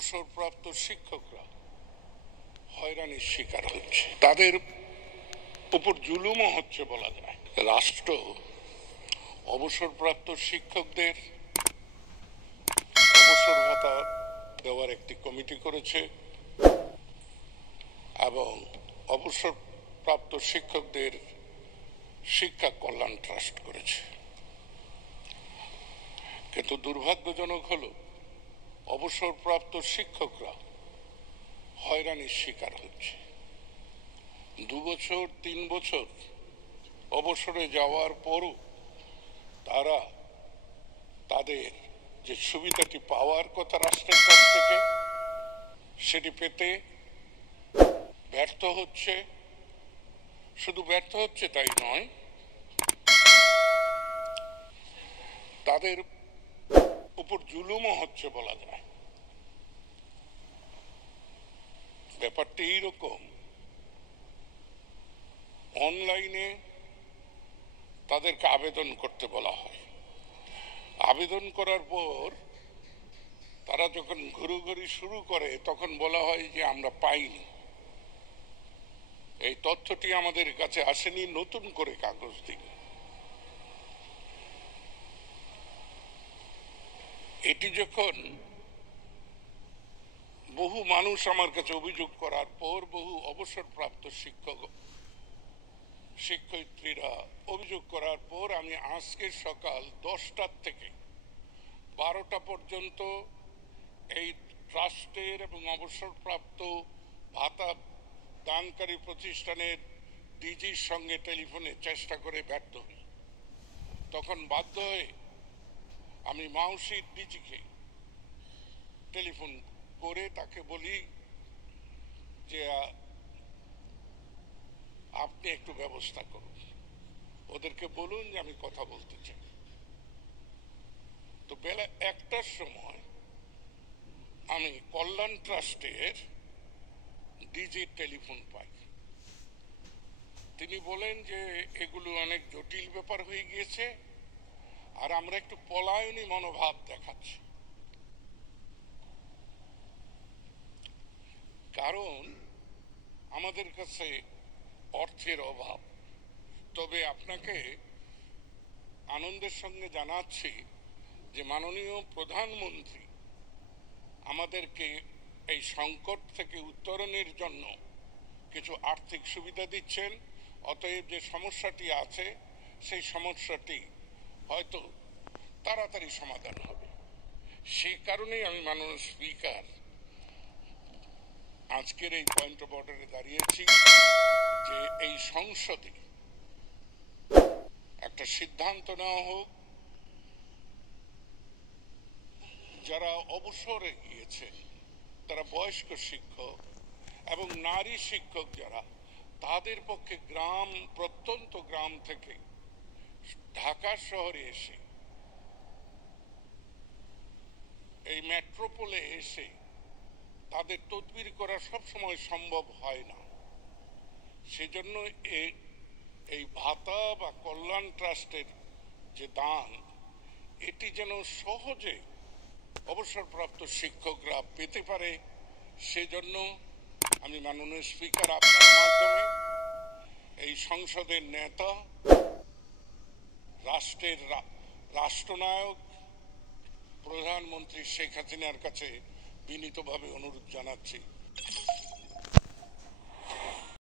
অবসরপ্রাপ্ত শিক্ষকরা হয়রানির শিকার হচ্ছে, তাদের উপর জুলুমও হচ্ছে বলা যায়। রাষ্ট্র অবসরপ্রাপ্ত শিক্ষকদের অবসর ভাতা দেওয়ার একটি কমিটি করেছে এবং অবসরপ্রাপ্ত শিক্ষকদের শিক্ষা কল্যাণ ট্রাস্ট করেছে। কিন্তু দুর্ভাগ্যজনক হল অবসরপ্রাপ্ত শিক্ষকরা হয়রানির শিকার হচ্ছে। 2 বছর 3 বছর অবসরে যাওয়ার পরও তারা তাদের যে সুবিধাটি পাওয়ার কথা রাষ্ট্রের কাছ থেকে সেটি পেতে ব্যর্থ হচ্ছে। শুধু ব্যর্থ হচ্ছে তাই নয়, তাদের উপর জুলুমও হচ্ছে বলা যায়। ব্যাপারটি এইরকম, অনলাইনে তাদেরকে আবেদন করতে বলা হয়। আবেদন করার পর তারা যখন ঘুরোঘুরি শুরু করে তখন বলা হয় যে আমরা পাইনি, এই তথ্যটি আমাদের কাছে আসেনি, নতুন করে কাগজ দিন। এটি যখন বহু মানুষ আমার কাছে অভিযোগ করার পর, বহু অবসরপ্রাপ্ত শিক্ষয়িত্রীরা অভিযোগ করার পর, আমি আজকে সকাল 10টার থেকে 12টা পর্যন্ত এই ট্রাস্টের এবং অবসরপ্রাপ্ত ভাতা দানকারী প্রতিষ্ঠানের ডিজির সঙ্গে টেলিফোনে চেষ্টা করে ব্যর্থ হই। তখন বাধ্য হয়ে আমি মাউসির ডিজিকে টেলিফোন করে তাকে বলি যে আপনি একটু ব্যবস্থা করুন, ওদেরকে বলুন যে আমি কথা বলতে চাই। তো বেলা 1টার সময় আমি কল্যাণ ট্রাস্টের ডিজির টেলিফোন পাই। তিনি বলেন যে এগুলো অনেক জটিল ব্যাপার হয়ে গিয়েছে আর আমরা একটু পলায়নী মনোভাব দেখাচ্ছি, কারণ আমাদের কাছে অর্থের অভাব। তবে আপনাকে আনন্দের সঙ্গে জানাচ্ছি যে মাননীয় প্রধানমন্ত্রী আমাদেরকে এই সংকট থেকে উত্তরণের জন্য কিছু আর্থিক সুবিধা দিচ্ছেন। অতএব যে সমস্যাটি আছে সেই সমস্যাটি হয়তো তাড়াতাড়ি সমাধান হবে। সেই কারণেই আমি মাননীয় স্পিকার আজকের এই পয়েন্ট অফ অর্ডারে দাঁড়িয়েছি যে এই সংসদে একটা সিদ্ধান্ত নেওয়া হোক, যারা অবসরে গিয়েছে তারা বয়স্ক শিক্ষক এবং নারী শিক্ষক যারা, তাদের পক্ষে প্রত্যন্ত গ্রাম থেকে ঢাকা শহরে এসে এই মেট্রোপোলে এসে তাদের তদবির করা সবসময় সম্ভব হয় না। সেজন্য এই ভাতা বা কল্যাণ ট্রাস্টের যে দান, এটি যেন সহজে অবসরপ্রাপ্ত শিক্ষকরা পেতে পারে, সেজন্য আমি মাননীয় স্পিকার আপনার মাধ্যমে এই সংসদের নেতা, রাষ্ট্রনায়ক প্রধানমন্ত্রী শেখ হাসিনার কাছে বিনীতভাবে অনুরোধ জানাচ্ছি।